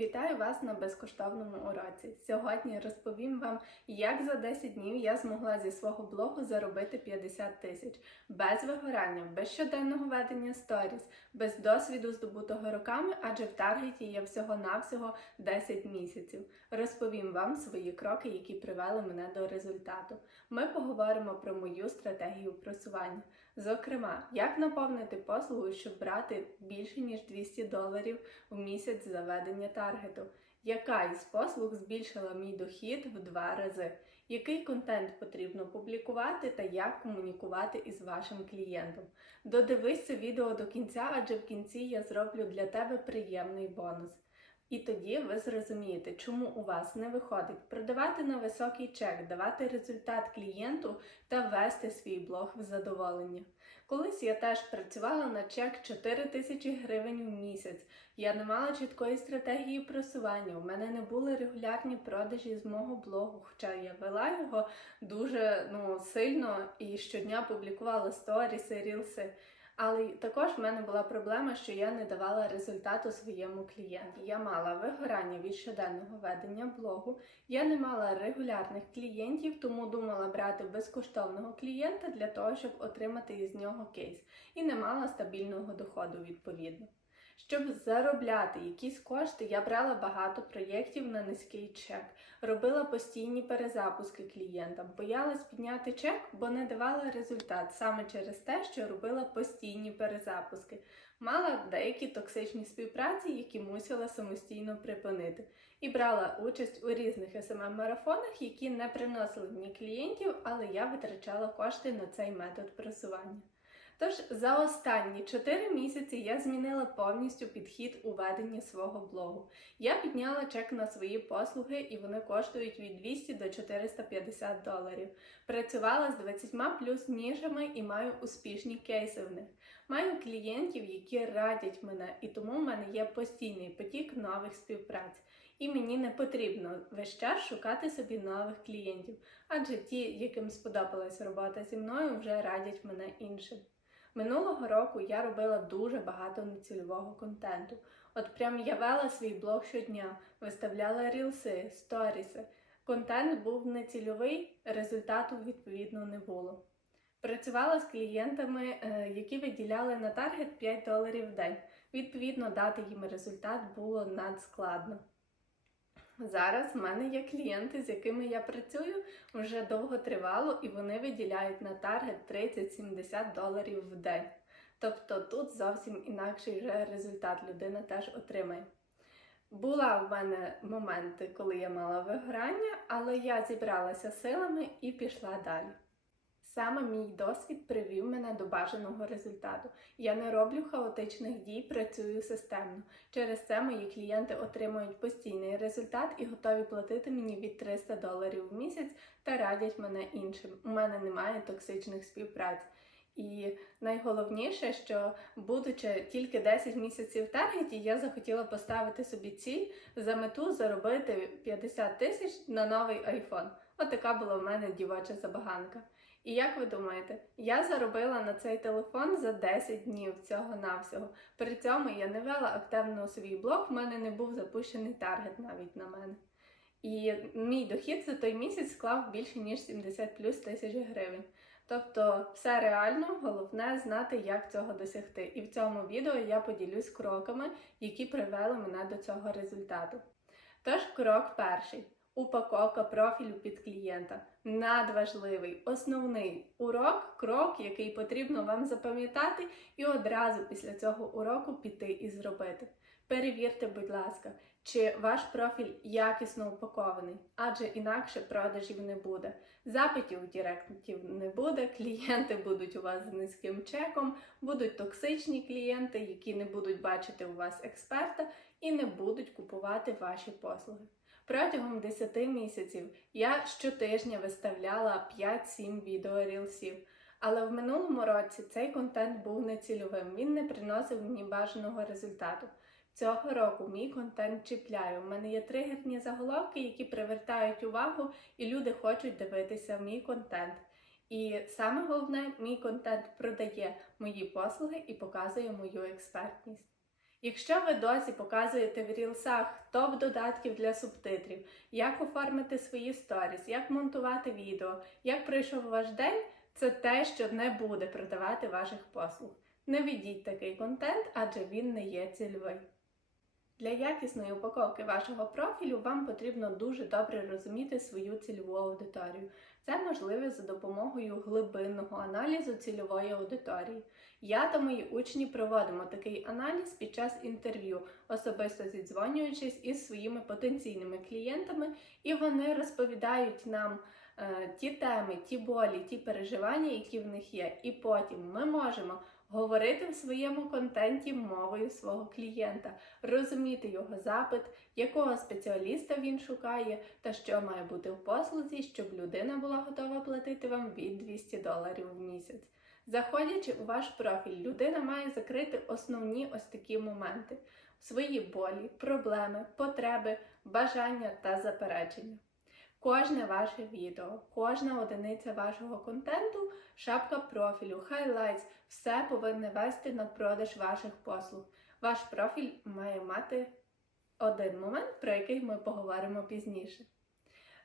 Вітаю вас на безкоштовному уроці. Сьогодні розповім вам, як за 10 днів я змогла зі свого блогу заробити 50 тисяч без вигорання, без щоденного ведення сторіс, без досвіду здобутого роками, адже в таргеті є всього-навсього 10 місяців. Розповім вам свої кроки, які привели мене до результату. Ми поговоримо про мою стратегію просування. Зокрема, як наповнити послугу, щоб брати більше ніж 200 доларів в місяць за ведення таргету, яка із послуг збільшила мій дохід в два рази, який контент потрібно публікувати та як комунікувати із вашим клієнтом. Додивись це відео до кінця, адже в кінці я зроблю для тебе приємний бонус. І тоді ви зрозумієте, чому у вас не виходить продавати на високий чек, давати результат клієнту та вести свій блог в задоволення. Колись я теж працювала на чек 4 тисячі гривень у місяць. Я не мала чіткої стратегії просування. У мене не були регулярні продажі з мого блогу, хоча я вела його дуже ну, сильно і щодня публікувала сторіси, рілси. Але також в мене була проблема, що я не давала результату своєму клієнту. Я мала вигорання від щоденного ведення блогу, я не мала регулярних клієнтів, тому думала брати безкоштовного клієнта для того, щоб отримати із нього кейс, і не мала стабільного доходу відповідно. Щоб заробляти якісь кошти, я брала багато проєктів на низький чек, робила постійні перезапуски клієнтам, боялась підняти чек, бо не давала результат саме через те, що робила постійні перезапуски. Мала деякі токсичні співпраці, які мусила самостійно припинити, і брала участь у різних СММ-марафонах, які не приносили мені клієнтів, але я витрачала кошти на цей метод просування. Тож за останні 4 місяці я змінила повністю підхід у веденні свого блогу. Я підняла чек на свої послуги, і вони коштують від 200 до 450 доларів. Працювала з 20 плюс ніжами і маю успішні кейси в них. Маю клієнтів, які радять мене, і тому в мене є постійний потік нових співпраць. І мені не потрібно весь час шукати собі нових клієнтів, адже ті, яким сподобалась робота зі мною, вже радять мене іншим. Минулого року я робила дуже багато нецільового контенту. От прям я вела свій блог щодня, виставляла рілси, сторіси. Контент був нецільовий, результату відповідно не було. Працювала з клієнтами, е, які виділяли на таргет 5 доларів в день. Відповідно, дати їм результат було надскладно. Зараз в мене є клієнти, з якими я працюю вже довго тривало, і вони виділяють на таргет 30-70 доларів в день. Тобто тут зовсім інакший вже результат людина теж отримає. Була в мене моменти, коли я мала вигорання, але я зібралася силами і пішла далі. Саме мій досвід привів мене до бажаного результату. Я не роблю хаотичних дій, працюю системно. Через це мої клієнти отримують постійний результат і готові платити мені від 300 доларів в місяць та радять мене іншим. У мене немає токсичних співпраць. І найголовніше, що будучи тільки 10 місяців в таргеті, я захотіла поставити собі ціль за мету заробити 50 тисяч на новий iPhone. От така була в мене дівоча забаганка. І як ви думаєте, я заробила на цей телефон за 10 днів цього навсього. При цьому я не вела активно свій блог, в мене не був запущений таргет навіть на мене. І мій дохід за той місяць склав більше ніж 70 плюс тисяч гривень. Тобто все реально, головне знати, як цього досягти. І в цьому відео я поділюсь кроками, які привели мене до цього результату. Тож, крок перший. Упаковка профілю під клієнта надважливий, основний урок, крок, який потрібно вам запам'ятати, і одразу після цього уроку піти і зробити. Перевірте, будь ласка, чи ваш профіль якісно упакований, адже інакше продажів не буде. Запитів у директів не буде, клієнти будуть у вас з низьким чеком, будуть токсичні клієнти, які не будуть бачити у вас експерта і не будуть купувати ваші послуги. Протягом 10 місяців я щотижня виставляла 5-7 відеорілсів. Але в минулому році цей контент був нецільовим, він не приносив мені бажаного результату. Цього року мій контент чіпляє. У мене є тригерні заголовки, які привертають увагу, і люди хочуть дивитися мій контент. І саме головне, мій контент продає мої послуги і показує мою експертність. Якщо ви досі показуєте в рілсах топ додатків для субтитрів, як оформити свої сторіс, як монтувати відео, як пройшов ваш день, це те, що не буде продавати ваших послуг. Не ведіть такий контент, адже він не є цільовий. Для якісної упаковки вашого профілю вам потрібно дуже добре розуміти свою цільову аудиторію. Це можливо за допомогою глибинного аналізу цільової аудиторії. Я та мої учні проводимо такий аналіз під час інтерв'ю, особисто зідзвонюючись із своїми потенційними клієнтами, і вони розповідають нам е, ті теми, ті болі, ті переживання, які в них є. І потім ми можемо говорити в своєму контенті мовою свого клієнта, розуміти його запит, якого спеціаліста він шукає, та що має бути в послузі, щоб людина була готова платити вам від 200 доларів в місяць. Заходячи у ваш профіль, людина має закрити основні ось такі моменти: свої болі, проблеми, потреби, бажання та заперечення. Кожне ваше відео, кожна одиниця вашого контенту, шапка профілю, хайлайтс, все повинне вести на продаж ваших послуг. Ваш профіль має мати один момент, про який ми поговоримо пізніше.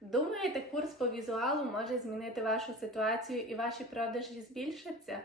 Думаєте, курс по візуалу може змінити вашу ситуацію і ваші продажі збільшаться?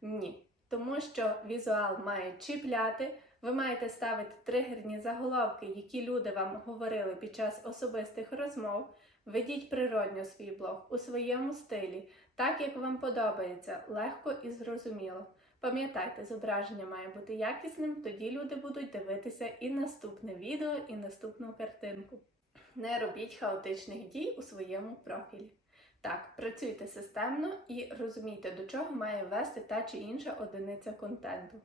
Ні. Тому що візуал має чіпляти, ви маєте ставити тригерні заголовки, які люди вам говорили під час особистих розмов. Ведіть природньо свій блог у своєму стилі, так як вам подобається, легко і зрозуміло. Пам'ятайте, зображення має бути якісним, тоді люди будуть дивитися і наступне відео, і наступну картинку. Не робіть хаотичних дій у своєму профілі. Так, працюйте системно і розумійте, до чого має вести та чи інша одиниця контенту.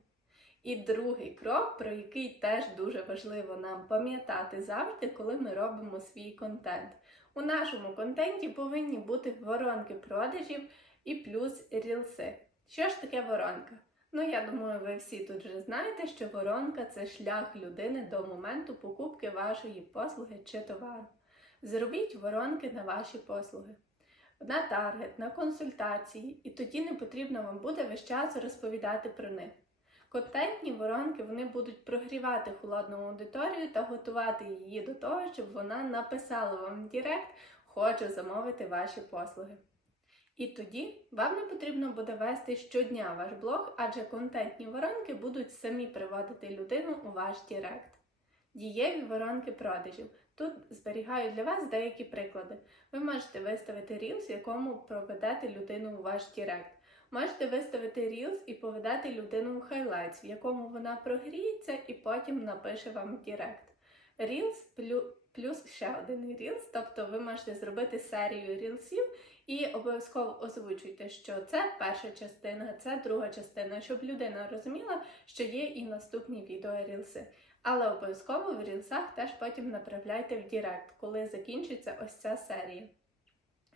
І другий крок, про який теж дуже важливо нам пам'ятати завжди, коли ми робимо свій контент. У нашому контенті повинні бути воронки продажів і плюс рілси. Що ж таке воронка? Ну, я думаю, ви всі тут вже знаєте, що воронка це шлях людини до моменту покупки вашої послуги чи товару. Зробіть воронки на ваші послуги. На таргет, на консультації, і тоді не потрібно вам буде весь час розповідати про них. Контентні воронки вони будуть прогрівати холодну аудиторію та готувати її до того, щоб вона написала вам в Директ, хочу замовити ваші послуги. І тоді вам не потрібно буде вести щодня ваш блог, адже контентні воронки будуть самі приводити людину у ваш Директ. Дієві воронки продажів. Тут зберігаю для вас деякі приклади. Ви можете виставити Reels, в якому проведете людину у ваш Директ. Можете виставити Reels і поведати людину у Highlights, в якому вона прогріється і потім напише вам Директ. Reels плюс ще один Reels, тобто ви можете зробити серію рілсів і обов'язково озвучуйте, що це перша частина, це друга частина, щоб людина розуміла, що є і наступні відео рілси. Але обов'язково в рілсах теж потім направляйте в Директ, коли закінчиться ось ця серія.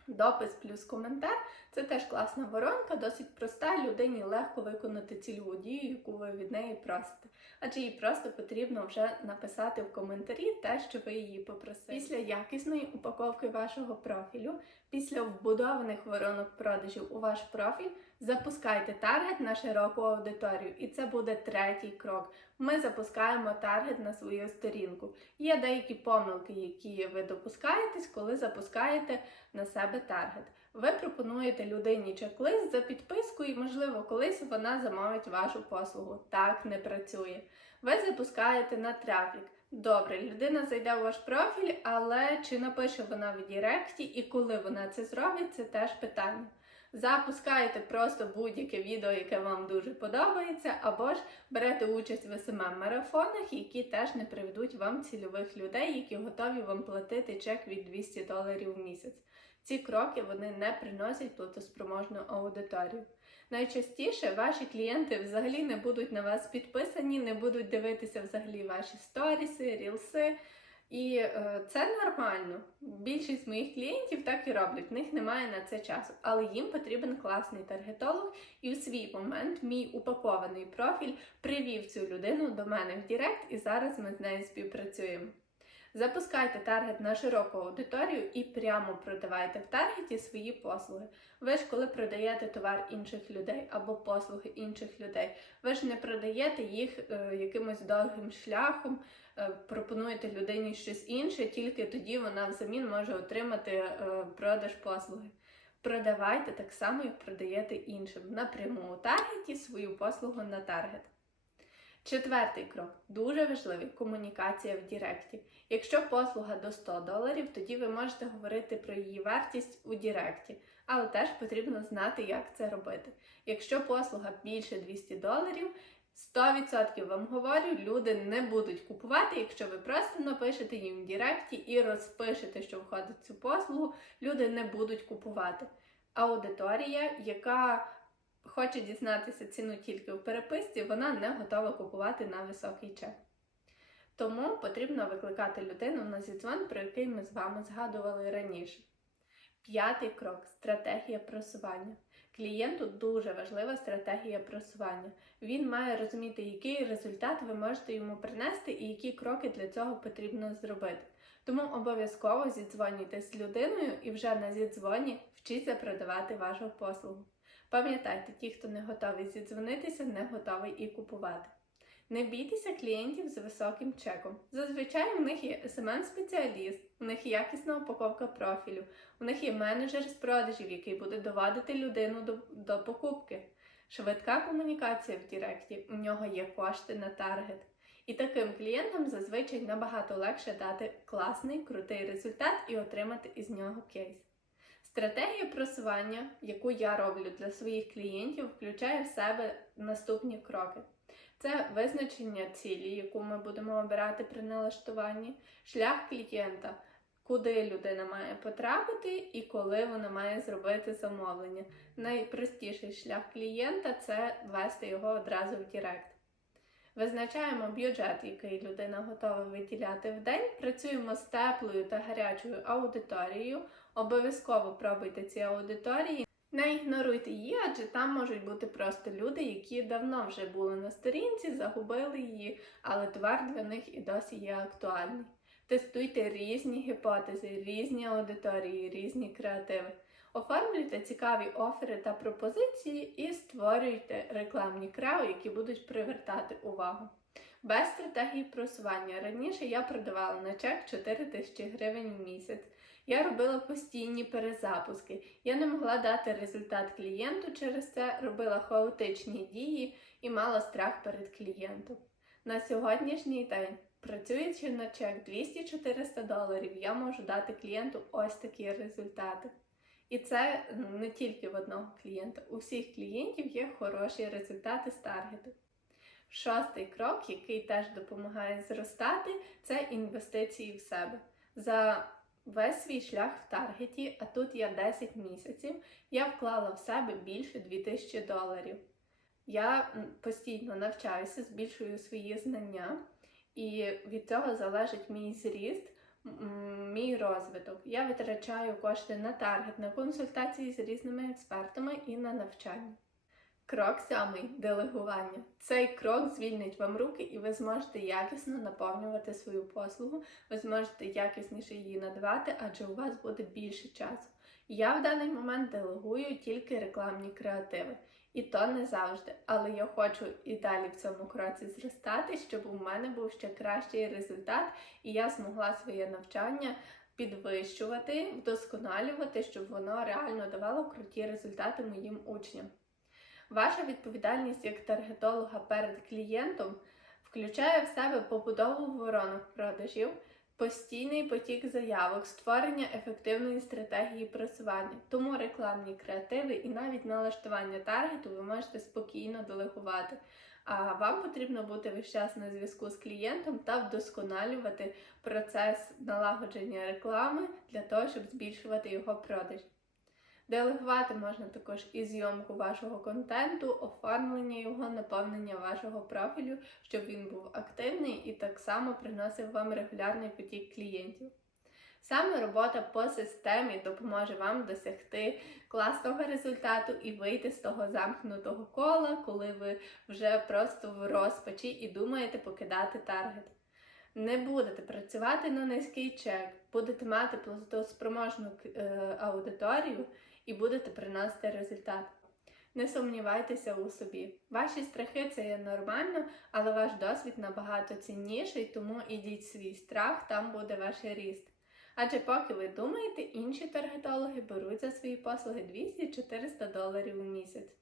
Допис плюс коментар це теж класна воронка, досить проста, людині легко виконати цільову дію, яку ви від неї просите. Адже їй просто потрібно вже написати в коментарі те, що ви її попросили. Після якісної упаковки вашого профілю, після вбудованих воронок продажів у ваш профіль, запускайте таргет на широку аудиторію. І це буде третій крок. Ми запускаємо таргет на свою сторінку. Є деякі помилки, які ви допускаєтесь, коли запускаєте на себе таргет. Ви пропонуєте людині чек-лист за підписку, і, можливо, колись вона замовить вашу послугу. Так не працює. Ви запускаєте на трафік. Добре, людина зайде у ваш профіль, але чи напише вона в Діректі і коли вона це зробить, це теж питання. Запускаєте просто будь-яке відео, яке вам дуже подобається, або ж берете участь в СММ-марафонах, які теж не приведуть вам цільових людей, які готові вам платити чек від 200 доларів в місяць. Ці кроки вони не приносять платоспроможну аудиторію. Найчастіше ваші клієнти взагалі не будуть на вас підписані, не будуть дивитися взагалі ваші сторіси, рілси. І е, це нормально. Більшість моїх клієнтів так і роблять, в них немає на це часу. Але їм потрібен класний таргетолог, і в свій момент мій упакований профіль привів цю людину до мене в Директ, і зараз ми з нею співпрацюємо. Запускайте таргет на широку аудиторію і прямо продавайте в таргеті свої послуги. Ви ж коли продаєте товар інших людей або послуги інших людей, ви ж не продаєте їх е, якимось довгим шляхом, пропонуєте людині щось інше, тільки тоді вона взамін може отримати е, продаж послуги. Продавайте так само, як продаєте іншим напряму у таргеті свою послугу на таргет. Четвертий крок дуже важливий комунікація в Діректі. Якщо послуга до 100 доларів, тоді ви можете говорити про її вартість у Діректі, але теж потрібно знати, як це робити. Якщо послуга більше 200 доларів, 100% вам говорю, люди не будуть купувати, якщо ви просто напишете їм в Діректі і розпишете, що входить в цю послугу, люди не будуть купувати. Аудиторія, яка хоче дізнатися ціну тільки в переписці, вона не готова купувати на високий чек. Тому потрібно викликати людину на зідзвон, про який ми з вами згадували раніше. П'ятий крок стратегія просування. Клієнту дуже важлива стратегія просування. Він має розуміти, який результат ви можете йому принести і які кроки для цього потрібно зробити. Тому обов'язково зідзвонюйте з людиною і вже на зідзвоні вчіться продавати вашу послугу. Пам'ятайте, ті, хто не готовий зідзвонитися, не готовий і купувати. Не бійтеся клієнтів з високим чеком. Зазвичай у них є SMM-спеціаліст, у них якісна упаковка профілю, у них є менеджер з продажів, який буде доводити людину до, до покупки. Швидка комунікація в Діректі, у нього є кошти на таргет. І таким клієнтам зазвичай набагато легше дати класний, крутий результат і отримати із нього кейс. Стратегія просування, яку я роблю для своїх клієнтів, включає в себе наступні кроки. Це визначення цілі, яку ми будемо обирати при налаштуванні, шлях клієнта, куди людина має потрапити і коли вона має зробити замовлення. Найпростіший шлях клієнта це ввести його одразу в Директ. Визначаємо бюджет, який людина готова виділяти в день. Працюємо з теплою та гарячою аудиторією. Обов'язково пробуйте ці аудиторії. Не ігноруйте її, адже там можуть бути просто люди, які давно вже були на сторінці, загубили її, але товар для них і досі є актуальний. Тестуйте різні гіпотези, різні аудиторії, різні креативи. Оформлюйте цікаві офери та пропозиції і створюйте рекламні крау, які будуть привертати увагу. Без стратегії просування раніше я продавала на чек 4 тисячі гривень в місяць. Я робила постійні перезапуски. Я не могла дати результат клієнту через це, робила хаотичні дії і мала страх перед клієнтом. На сьогоднішній день, працюючи на чек 200-400 доларів, я можу дати клієнту ось такі результати. І це не тільки в одного клієнта. У всіх клієнтів є хороші результати з таргету. Шостий крок, який теж допомагає зростати, це інвестиції в себе. За весь свій шлях в таргеті, а тут я 10 місяців, я вклала в себе більше 2000 доларів. Я постійно навчаюся, збільшую свої знання, і від цього залежить мій зріст, мій розвиток. Я витрачаю кошти на таргет, на консультації з різними експертами і на навчання. Крок сьомий делегування. Цей крок звільнить вам руки, і ви зможете якісно наповнювати свою послугу, ви зможете якісніше її надавати, адже у вас буде більше часу. Я в даний момент делегую тільки рекламні креативи, і то не завжди. Але я хочу і далі в цьому кроці зростати, щоб у мене був ще кращий результат, і я змогла своє навчання підвищувати, вдосконалювати, щоб воно реально давало круті результати моїм учням. Ваша відповідальність як таргетолога перед клієнтом включає в себе побудову воронок продажів, постійний потік заявок, створення ефективної стратегії просування, тому рекламні креативи і навіть налаштування таргету ви можете спокійно делегувати. А вам потрібно бути весь час на зв'язку з клієнтом та вдосконалювати процес налагодження реклами для того, щоб збільшувати його продажі. Делегувати можна також і зйомку вашого контенту, оформлення його, наповнення вашого профілю, щоб він був активний і так само приносив вам регулярний потік клієнтів. Саме робота по системі допоможе вам досягти класного результату і вийти з того замкнутого кола, коли ви вже просто в розпачі і думаєте покидати таргет. Не будете працювати на низький чек, будете мати платоспроможну е, аудиторію і будете приносити результат. Не сумнівайтеся у собі. Ваші страхи це є нормально, але ваш досвід набагато цінніший, тому ідіть свій страх, там буде ваш ріст. Адже поки ви думаєте, інші таргетологи беруть за свої послуги 200-400 доларів у місяць.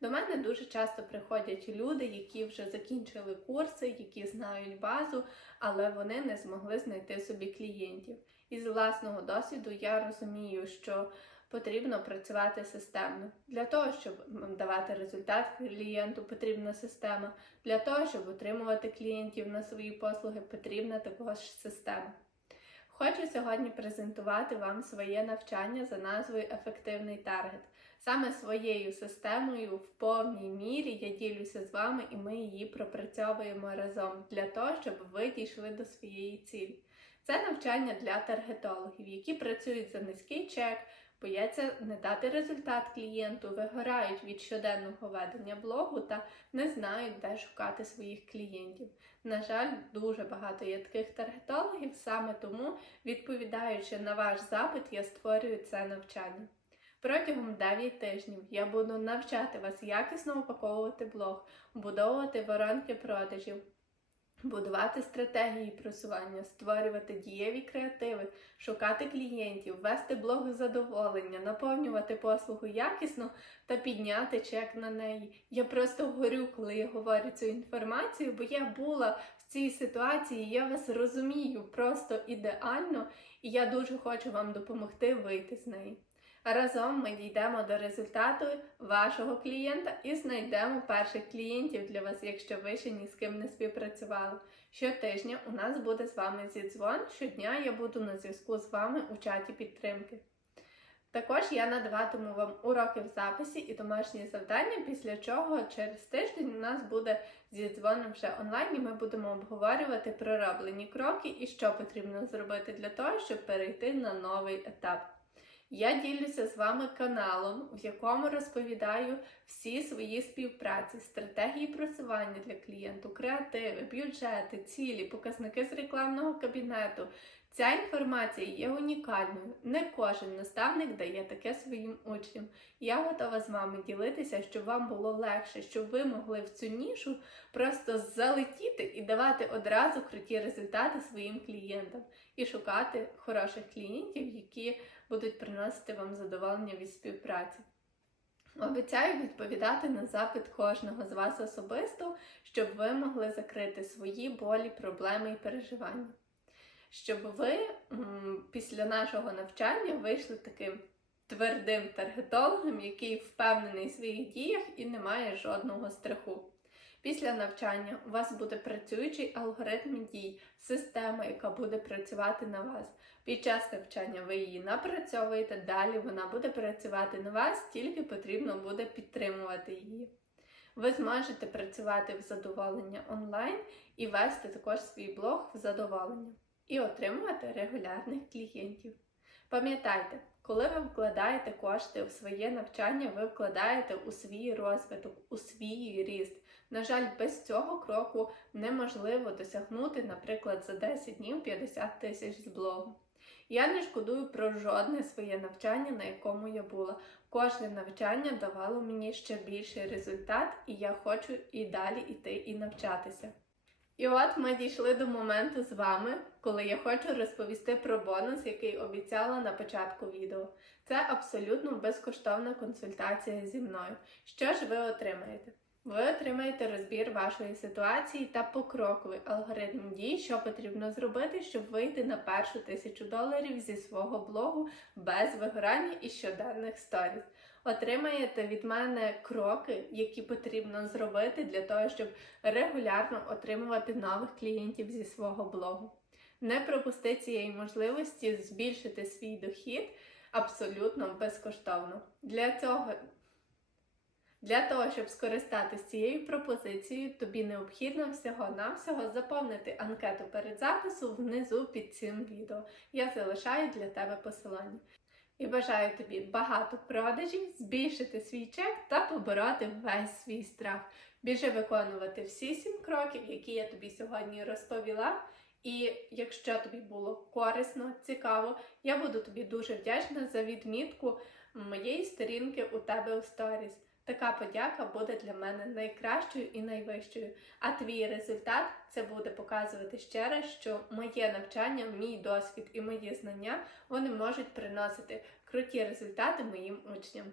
До мене дуже часто приходять люди, які вже закінчили курси, які знають базу, але вони не змогли знайти собі клієнтів. Із власного досвіду я розумію, що потрібно працювати системно. Для того, щоб давати результат клієнту, потрібна система. Для того, щоб отримувати клієнтів на свої послуги, потрібна також система. Хочу сьогодні презентувати вам своє навчання за назвою Ефективний таргет. Саме своєю системою в повній мірі я ділюся з вами і ми її пропрацьовуємо разом для того, щоб ви дійшли до своєї цілі. Це навчання для таргетологів, які працюють за низький чек, бояться не дати результат клієнту, вигорають від щоденного ведення блогу та не знають, де шукати своїх клієнтів. На жаль, дуже багато є таких таргетологів, саме тому, відповідаючи на ваш запит, я створюю це навчання. Протягом 9 тижнів я буду навчати вас якісно упаковувати блог, будовувати воронки продажів, будувати стратегії просування, створювати дієві креативи, шукати клієнтів, вести блог задоволення, наповнювати послугу якісно та підняти чек на неї. Я просто горю, коли я говорю цю інформацію, бо я була в цій ситуації, я вас розумію просто ідеально, і я дуже хочу вам допомогти вийти з неї. Разом ми дійдемо до результату вашого клієнта і знайдемо перших клієнтів для вас, якщо ви ще ні з ким не співпрацювали. Щотижня у нас буде з вами зідзвон. Щодня я буду на зв'язку з вами у чаті підтримки. Також я надаватиму вам уроки в записі і домашні завдання, після чого через тиждень у нас буде зідзвон вже онлайн, і ми будемо обговорювати пророблені кроки і що потрібно зробити для того, щоб перейти на новий етап. Я ділюся з вами каналом, в якому розповідаю всі свої співпраці, стратегії просування для клієнту, креативи, бюджети, цілі, показники з рекламного кабінету. Ця інформація є унікальною. Не кожен наставник дає таке своїм учням. Я готова з вами ділитися, щоб вам було легше, щоб ви могли в цю нішу просто залетіти і давати одразу круті результати своїм клієнтам і шукати хороших клієнтів, які будуть приносити вам задоволення від співпраці. Обіцяю відповідати на запит кожного з вас особисто, щоб ви могли закрити свої болі, проблеми і переживання. Щоб ви після нашого навчання вийшли таким твердим таргетологом, який впевнений в своїх діях і не має жодного страху. Після навчання у вас буде працюючий алгоритм дій, система, яка буде працювати на вас. Під час навчання ви її напрацьовуєте, далі вона буде працювати на вас, тільки потрібно буде підтримувати її. Ви зможете працювати в задоволення онлайн і вести також свій блог в задоволення і отримувати регулярних клієнтів. Пам'ятайте, коли ви вкладаєте кошти у своє навчання, ви вкладаєте у свій розвиток, у свій ріст. На жаль, без цього кроку неможливо досягнути, наприклад, за 10 днів 50 тисяч з блогу. Я не шкодую про жодне своє навчання, на якому я була. Кожне навчання давало мені ще більший результат, і я хочу і далі йти і навчатися. І от ми дійшли до моменту з вами, коли я хочу розповісти про бонус, який обіцяла на початку відео. Це абсолютно безкоштовна консультація зі мною. Що ж ви отримаєте? Ви отримаєте розбір вашої ситуації та покроковий алгоритм дій, що потрібно зробити, щоб вийти на першу тисячу доларів зі свого блогу без вигорання і щоденних сторіс. Отримаєте від мене кроки, які потрібно зробити для того, щоб регулярно отримувати нових клієнтів зі свого блогу. Не пропусти цієї можливості збільшити свій дохід абсолютно безкоштовно. Для цього для того, щоб скористатися цією пропозицією, тобі необхідно всього-навсього заповнити анкету перед записом внизу під цим відео. Я залишаю для тебе посилання. І бажаю тобі багато продажів, збільшити свій чек та побороти весь свій страх. Біжи виконувати всі сім кроків, які я тобі сьогодні розповіла, І якщо тобі було корисно, цікаво, я буду тобі дуже вдячна за відмітку моєї сторінки у тебе у сторіс. Така подяка буде для мене найкращою і найвищою. А твій результат це буде показувати ще раз, що моє навчання, мій досвід і мої знання вони можуть приносити круті результати моїм учням.